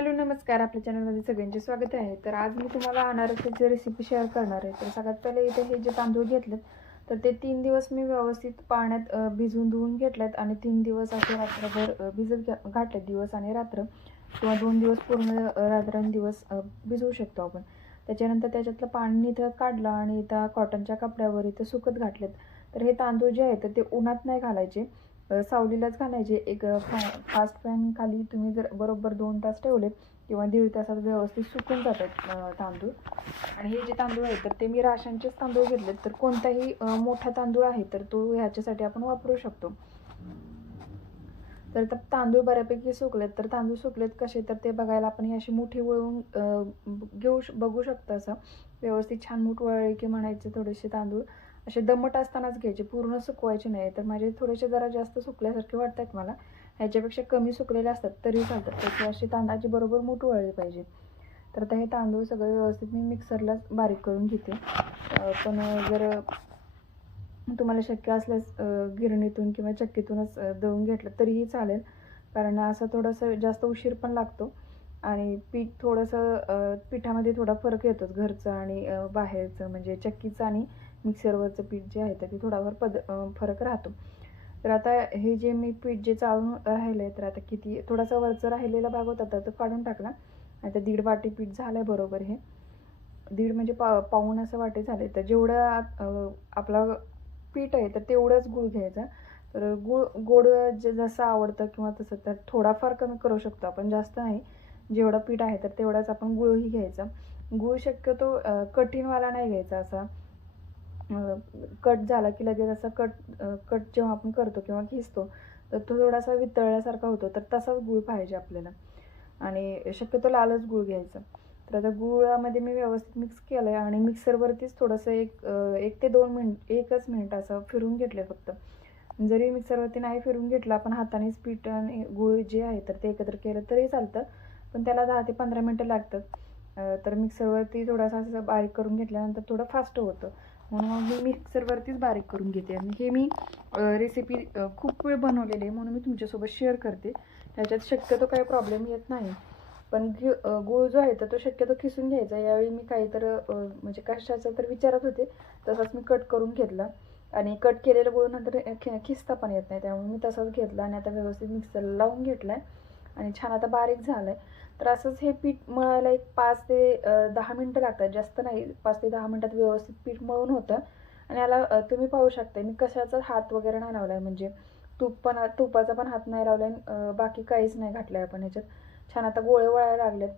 Hello नमस्कार. आपल्या चॅनलमध्ये सगळ्यांचे स्वागत आहे. तर आज मी तुम्हाला अनारसाची रेसिपी शेअर करणार आहे. तर सगळ्यात पहिले इथे हे जे तांदूळ घेतलेत तर ते तीन दिवस मी व्यवस्थित पाण्यात भिजून धुवून घेतलेत आणि तीन दिवस असे रात्रभर भिजत घातले घातलेत दिवस आणि रात्र. किंवा दोन दिवस पूर्ण अ, रात्रंदिवस भिजवू शकतो आपण. त्याच्यानंतर त्याच्यातलं पाणी इथं काढलं आणि इथं कॉटनच्या कपड्यावर इथं सुकत घातलेत. तर हे तांदूळ जे आहेत तर ते उन्हात नाही घालायचे. सावलीलाच घालायचे. एक फा फास्ट फॅन खाली तुम्ही जर बरोबर दोन तास ठेवलेत किंवा दीड तासात व्यवस्थित सुकून जातात तांदूळ. आणि हे जे तांदूळ आहेत तर ते मी राशनचेच तांदूळ घेतलेत. तर कोणताही मोठा तांदूळ आहे तर तो ह्याच्यासाठी आपण वापरू शकतो. तर तांदूळ बऱ्यापैकी सुकलेत. तर तांदूळ सुकलेत कसे तर ते बघायला आपण ही अशी मुठी वळून घेऊ श- बघू शकतो असं. व्यवस्थित छान मूठ वळले की म्हणायचे थोडेसे तांदूळ. असे दमट असतानाच घ्यायचे पूर्ण सुकवायचे नाही. तर माझे थोडेसे जरा जास्त सुकल्यासारखे वाटतात मला. ह्याच्यापेक्षा कमी सुकलेले असतात तरी चालतात. त्याची अशी तांदळाची बरोबर मूठ वळली पाहिजे. तर आता हे तांदूळ सगळे व्यवस्थित मी मिक्सरलाच बारीक करून घेते. पण जर तुम्हाला शक्य असल्यास गिरणीतून किंवा चक्कीतूनच दळून घेतलं तरीही चालेल. कारण असं थोडंसं जास्त उशीर पण लागतो. आणि पीठ थोडंसं पिठामध्ये थोडा फरक येतोच घरचं आणि बाहेरचं. म्हणजे चक्कीचं आणि मिक्सरवरचं पीठ जे आहे तर ते थोडाफार पद फरक राहतो. तर आता हे जे मी पीठ जे चाळून राहिलं आहे तर आता किती थोडासा वरचं राहिलेला भाग होता तर तो काढून टाकला. आता दीड वाटी पीठ झालं आहे बरोबर हे. दीड म्हणजे पा पाऊण असं वाटे झाले. तर जेवढं आपला पीठ आहे तर तेवढंच गूळ घ्यायचा. तर गूळ गोड जे जसं आवडतं किंवा तसं तर थोडाफार कमी करू शकतो आपण. जास्त नाही. जेवढं पीठ आहे तर तेवढाच आपण गुळही घ्यायचा. गूळ शक्यतो कठीणवाला नाही घ्यायचा असा. कट झाला की लगेच असा कट कट जेव्हा आपण करतो किंवा खिसतो तर तो थोडासा वितळल्यासारखा होतो तर तसाच गूळ पाहिजे आपल्याला. आणि शक्यतो लालच गूळ घ्यायचा. तर आता गुळामध्ये मी व्यवस्थित मिक्स केलं आहे आणि मिक्सरवरतीच थोडंसं एक एक ते दोन मिनिट एकच मिनिट असं फिरून घेतलं फक्त. जरी मिक्सरवरती नाही फिरून घेतलं आपण हातानेच पीठ आणि गूळ जे आहे तर ते एकत्र केलं तरी चालतं. पण त्याला दहा ते पंधरा मिनटं लागतात. तर मिक्सरवरती थोडासा असं बारीक करून घेतल्यानंतर थोडं फास्ट होतं. म्हणून मग मी मिक्सरवरतीच बारीक करून घेते. आणि हे मी रेसिपी खूप वेळ बनवलेली आहे म्हणून मी तुमच्यासोबत शेअर करते. त्याच्यात शक्यतो काही प्रॉब्लेम येत नाही. पण गि गूळ जो आहे तर तो शक्यतो खिसून घ्यायचा. यावेळी मी काही तर म्हणजे कशाचा तर विचारत होते. तसाच मी कट करून घेतला. आणि कट केलेलं गूळ नंतर खि खिसता पण येत नाही. त्यामुळे मी तसाच घेतला आणि आता व्यवस्थित मिक्सरला लावून घेतला आहे आणि छान आता बारीक झालं आहे तर असंच हे पीठ मळायला एक पाच ते दहा मिनटं लागतात. जास्त नाही पाच ते दहा मिनटात व्यवस्थित पीठ मळून होतं. आणि याला तुम्ही पाहू शकता मी कशाचा हात वगैरे नाही लावला आहे म्हणजे तूप पण तुपाचा पण हात नाही लावला आहे बाकी काहीच नाही घातलं आहे आपण ह्याच्यात छान आता गोळे वळायला लागलेत.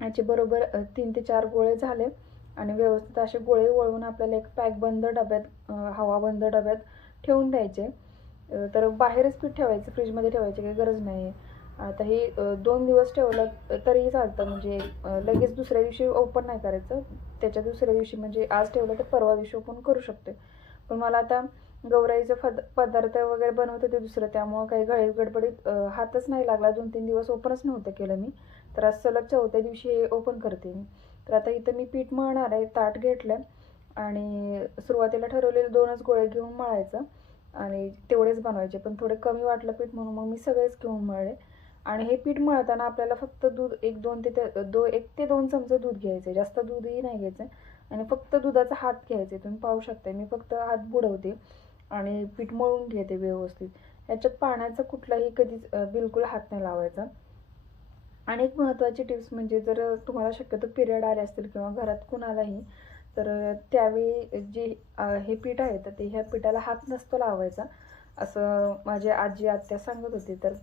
याचे बरोबर तीन ते चार गोळे झाले. आणि व्यवस्थित असे गोळे वळवून आपल्याला एक पॅक बंद डब्यात हवा बंद डब्यात ठेवून द्यायचे. तर बाहेरच पीठ ठेवायचं फ्रीजमध्ये ठेवायची काही गरज नाही आहे आता हे दोन दिवस ठेवलं तरीही चालतं. म्हणजे लगेच दुसऱ्या दिवशी ओपन नाही करायचं. त्याच्या दुसऱ्या दिवशी म्हणजे आज ठेवलं तर परवा दिवशी ओपन करू शकते पण मला आता गौराईचं फद पदार्थ वगैरे बनवत होते दुसरं. त्यामुळं काही घळी गडबडीत हातच नाही लागला. दोन तीन दिवस ओपनच नव्हतं केलं मी. तर आज सलग चौथ्या दिवशी हे ओपन करते मी. तर आता इथं मी पीठ मळणार आहे. ताट घेतलं आणि सुरुवातीला ठरवलेले दोनच गोळे घेऊन मळायचं. आणि तेवढेच बनवायचे. पण थोडे कमी वाटलं पीठ म्हणून मग मी सगळेच घेऊन मळले. आणि हे पीठ मळताना आपल्याला फक्त दूध एक दोन ते दो एक ते दोन चमचे दूध घ्यायचे. जास्त दूधही नाही घ्यायचं. आणि फक्त दुधाचा हात घ्यायचे. तुम्ही पाहू शकता मी फक्त हात बुडवते आणि पीठ मळून घेते व्यवस्थित. ह्याच्यात पाण्याचा कुठलाही कधीच बिलकुल हात नाही लावायचा. आणि एक महत्त्वाची टिप्स म्हणजे जर तुम्हाला शक्यतो पिरियड आले असतील किंवा घरात कुणालाही तर त्यावेळी जे हे पीठ आहे तर ते ह्या पिठाला हात नसतो लावायचा. असं माझी आजी आत्या सांगत होती. तर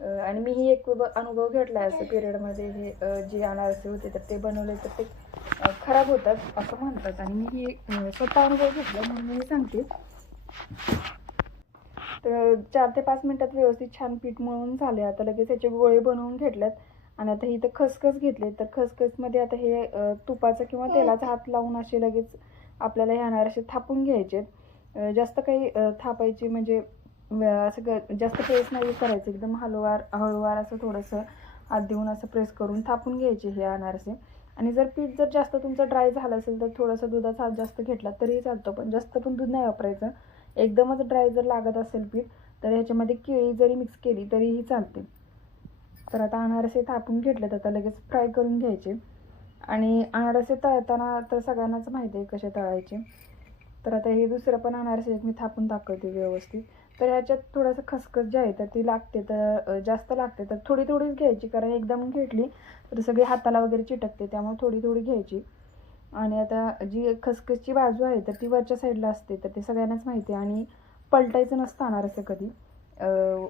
आणि मीही एक अनुभव घेतला आहे असं पिरियडमध्ये हे जे अनारसे होते तर ते बनवले तर ते खराब होतात असं म्हणतात. आणि मीही स्वतः अनुभव घेतला म्हणून मी सांगते. तर चार ते पाच मिनटात व्यवस्थित छान पीठ मळून झाले आता लगेच त्याचे गोळे बनवून घेतल्यात. आणि आता इथं खसखस घेतले तर खसखसमध्ये आता हे तुपाचं तुपाचा किंवा तेलाचा हात लावून असे लगेच आपल्याला हे अनारसे थापून घ्यायचे जास्त काही थापायची म्हणजे असं ग- जास्त प्रेस नाही करायचं. एकदम हळूवार हळूवार असं थोडंसं हात देऊन असं प्रेस करून थापून घ्यायचे हे अनारसे. आणि जर पीठ जर जास्त तुमचं ड्राय झालं असेल तर थोडंसं दुधाचा हात जास्त घेतला तरीही चालतो पण जास्त पण दूध नाही वापरायचं. एकदमच ड्राय जर लागत असेल पीठ तर ह्याच्यामध्ये केळी जरी मिक्स केली तरीही चालते. तर आता अनारसे थापून घेतलेत आता लगेच फ्राय करून घ्यायचे. आणि अनारसे तळताना तर सगळ्यांनाच माहिती आहे कसे तळायचे. तर आता हे दुसरं पण अनारसे एक मी थापून दाखवते व्यवस्थित. तर ह्याच्यात थोडंसं खसखस जी आहे तर ती लागते तर जास्त लागते. तर थोडी थोडीच घ्यायची कारण एकदम घेतली तर सगळी हाताला वगैरे चिटकते त्यामुळे थोडी थोडी घ्यायची. आणि आता जी खसखसची बाजू आहे तर ती वरच्या साईडला असते तर ते सगळ्यांनाच माहिती आहे. आणि पलटायचं नसतं असं कधी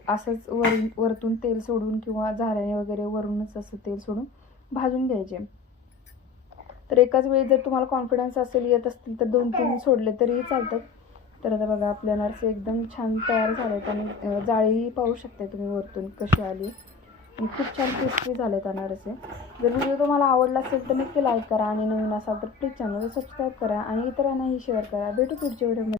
असंच वरून वरतून तेल सोडून किंवा झाऱ्याने वगैरे वरूनच असं तेल सोडून भाजून घ्यायचे. तर एकाच वेळी जर तुम्हाला कॉन्फिडन्स असेल येत असतील तर दोन तीन सोडले तरीही चालतात तर आता बघा आपले नर्स एकदम छान तयार झाले आहेत आणि जाळीही जाळी पाहू शकता तुम्ही वरतून कशी आली. आणि खूप छान क्रिस्पी झालेत अनारसे जर व्हिडिओ तुम्हाला आवडला असेल तर नक्की लाईक करा आणि नवीन असाल तर प्लीज चॅनल सबस्क्राईब करा आणि इतरांनाही शेअर करा. भेटू पुढच्या व्हिडिओमध्ये